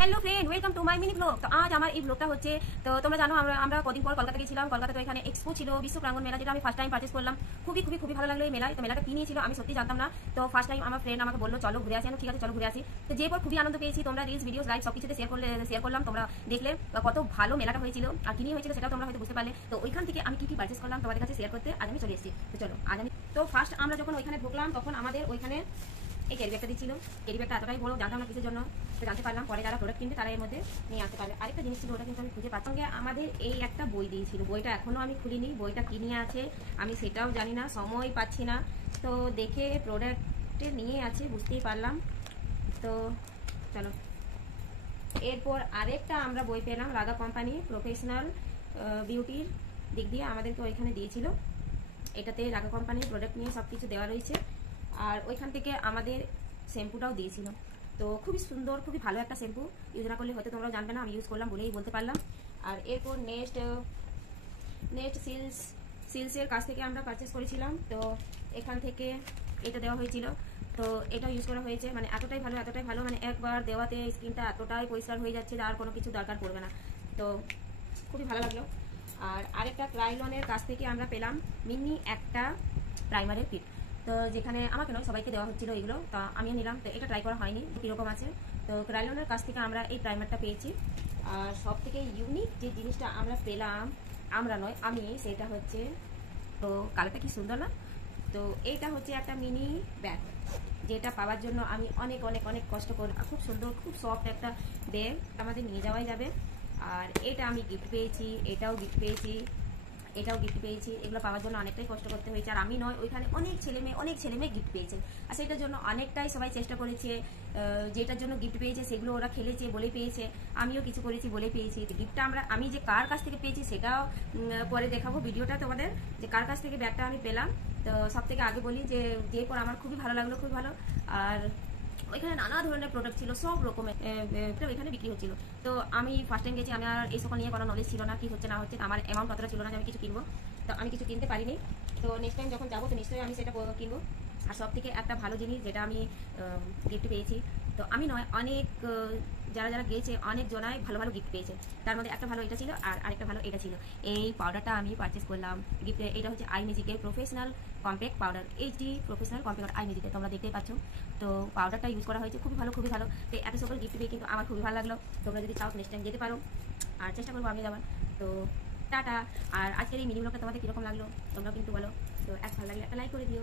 Hello friend, welcome to my mini blog. তো আজ আমার এই ব্লগটা হচ্ছে, তো তোমরা জানো আমরা কদিন পর কলকাতা গেছিলাম। কলকাতাতে এখানে এক্সপো ছিল, বিশ্ব প্রাঙ্গণ মেলা, যেটা আমি ফার্স্ট টাইম পারচেস করলাম। খুবই ভালো লাগলো এই মেলায়। তো মেলাটা কি নিয়েছিল আমি সত্যি জানতাম না। তো ফার্স্ট টাইম আমার ফ্রেন্ড আমাকে বললো চলো ঘুরে আসি। আমি ঠিক আছে চলো ঘুরে আসি। তো যে পর খুবই আনন্দ পেয়েছি। তোমরা রিলস, ভিডিওস, লাইভ সবকিছুতে শেয়ার করলাম। তোমরা দেখলে কত ভালো মেলাটা হয়েছিল আর কি নিয়ে হয়েছিল সেটাও তোমরা হয়তো বুঝতে পারলে। তো ওইখান থেকে আমি কি পারচেস করলাম তোমাদের কাছে শেয়ার করতে আজ আমি চলে এসেছি। তো চলো আজ আমি তো ফার্স্ট আমরা যখন ওইখানে ঢুকলাম তখন আমাদের ওইখানে এই ক্যারি ব্যাগটা দিচ্ছিল। ক্যারি ব্যাগটা এতটাই বড়, জানতাম না কিসের জন্য। তো জানতে পারলাম পরে যারা প্রোডাক্ট কিনবে তারা এর মধ্যে নিয়ে আসতে পারবে। আরেকটা জিনিস ছিল, ওটা কিন্তু আমি খুঁজে পাচ্ছি। সঙ্গে আমাদের এই একটা বই দিয়েছিল, বইটা এখনো আমি খুলিনি। বইটা কি নিয়ে আছে আমি সেটাও জানি না, সময় পাচ্ছি না। তো দেখে প্রোডাক্টে নিয়ে আছে বুঝতেই পারলাম। তো চলো, এরপর আরেকটা আমরা বই পেলাম, রাগা কোম্পানি প্রফেশনাল বিউটির দিক দিয়ে আমাদেরকে ওইখানে দিয়েছিল। এটাতে রাগা কোম্পানির প্রোডাক্ট নিয়ে সব কিছু দেওয়া রয়েছে। আর ওইখান থেকে আমাদের শ্যাম্পুটাও দিয়েছিল। তো খুবই সুন্দর, খুবই ভালো একটা শ্যাম্পু। ইউজ না করলে হয়তো তোমরা জানবে না, আমি ইউজ করলাম বলেই বলতে পারলাম। আর এরপর নেক্সট সিলসের কাছ থেকে আমরা পারচেস করেছিলাম। তো এখান থেকে এটা দেওয়া হয়েছিল। তো এটা ইউজ করা হয়েছে, মানে এতটাই ভালো, মানে একবার দেওয়াতে স্কিনটা এতটাই পরিষ্কার হয়ে যাচ্ছে যে আর কোনো কিছু দরকার পড়বে না। তো খুবই ভালো লাগলো। আর আরেকটা ক্রাইলনের কাছ থেকে আমরা পেলাম মিনি একটা প্রাইমারের কিট। তো যেখানে আমাকে নয় সবাইকে দেওয়া হচ্ছিল এগুলো, তা আমিও নিলাম। তো এটা ট্রাই করা হয়নি কীরকম আছে। তো ক্রাইলনের কাছ থেকে আমরা এই প্রাইমারটা পেয়েছি। আর সব থেকে ইউনিক যে জিনিসটা আমরা পেলাম, আমি, সেটা হচ্ছে, তো কালারটা কি সুন্দর না? তো এইটা হচ্ছে একটা মিনি ব্যাগ, যেটা পাওয়ার জন্য আমি অনেক কষ্ট করি। খুব সুন্দর, খুব সফট একটা ব্যাগ, আমাদের নিয়ে যাওয়াই যাবে। আর এটা আমি গিফট পেয়েছি, এটাও গিফট পেয়েছি, এগুলো পাওয়ার জন্য অনেকটাই কষ্ট করতে হয়েছে। আর আমি নয়, ওইখানে অনেক ছেলে মেয়ে গিফট পেয়েছে। আর সেটার জন্য অনেকটাই সবাই চেষ্টা করেছে। যেটার জন্য গিফট পেয়েছে সেগুলো ওরা খেলেছে বলে পেয়েছে, আমিও কিছু করেছি বলে পেয়েছি। গিফটটা আমি যে কার কাছ থেকে পেয়েছি সেটাও পরে দেখাবো ভিডিওটা তোমাদের, যে কার কাছ থেকে ব্যাগটা আমি পেলাম। তো সব থেকে আগে বলি যে পর আমার খুবই ভালো লাগলো, খুবই ভালো। আর ওইখানে নানা ধরনের প্রোডাক্ট ছিল, সব রকমের ওইখানে বিক্রি হচ্ছিল। তো আমি ফার্স্ট টাইম গেছি, আমি আর এই সকল নিয়ে কোনো নলেজ ছিল না, কি হচ্ছে না হচ্ছে। আমার অ্যামাউন্ট কতটা ছিল না যে আমি কিছু কিনবো। তো আমি কিছু কিনতে পারিনি। তো নেক্সট টাইম যখন যাবো তো নিশ্চয়ই আমি সেটা কিনবো। আর সব থেকে একটা ভালো জিনিস যেটা আমি গিফট পেয়েছি, তো আমি নয় অনেক যারা গিয়েছে অনেক জনাই ভালো গিফট পেয়েছে। তার মধ্যে একটা ভালো এটা ছিল আর আরেকটা ভালো এটা ছিল। এই পাউডারটা আমি পারচেস করলাম গিফটে। এটা হচ্ছে আই ম্যাজিকের professional compact powder, HD professional compact I ম্যাজিকের, তোমরা দেখতেই পাচ্ছ। তো পাউডারটা ইউজ করা হয়েছে খুবই ভালো। তো এত সকল গিফট পেয়ে কিন্তু আমার খুবই ভালো লাগলো। তোমরা যদি চাও নেক্সট টাইম যেতে পারো, আর চেষ্টা করবো আমি যাবার। তো টাটা। আর আজকের এই মিনি ব্লগটা তোমাদের কীরকম লাগলো তোমরাও কিন্তু বলো। তো ভালো লাগলে একটা লাইক করে দিও।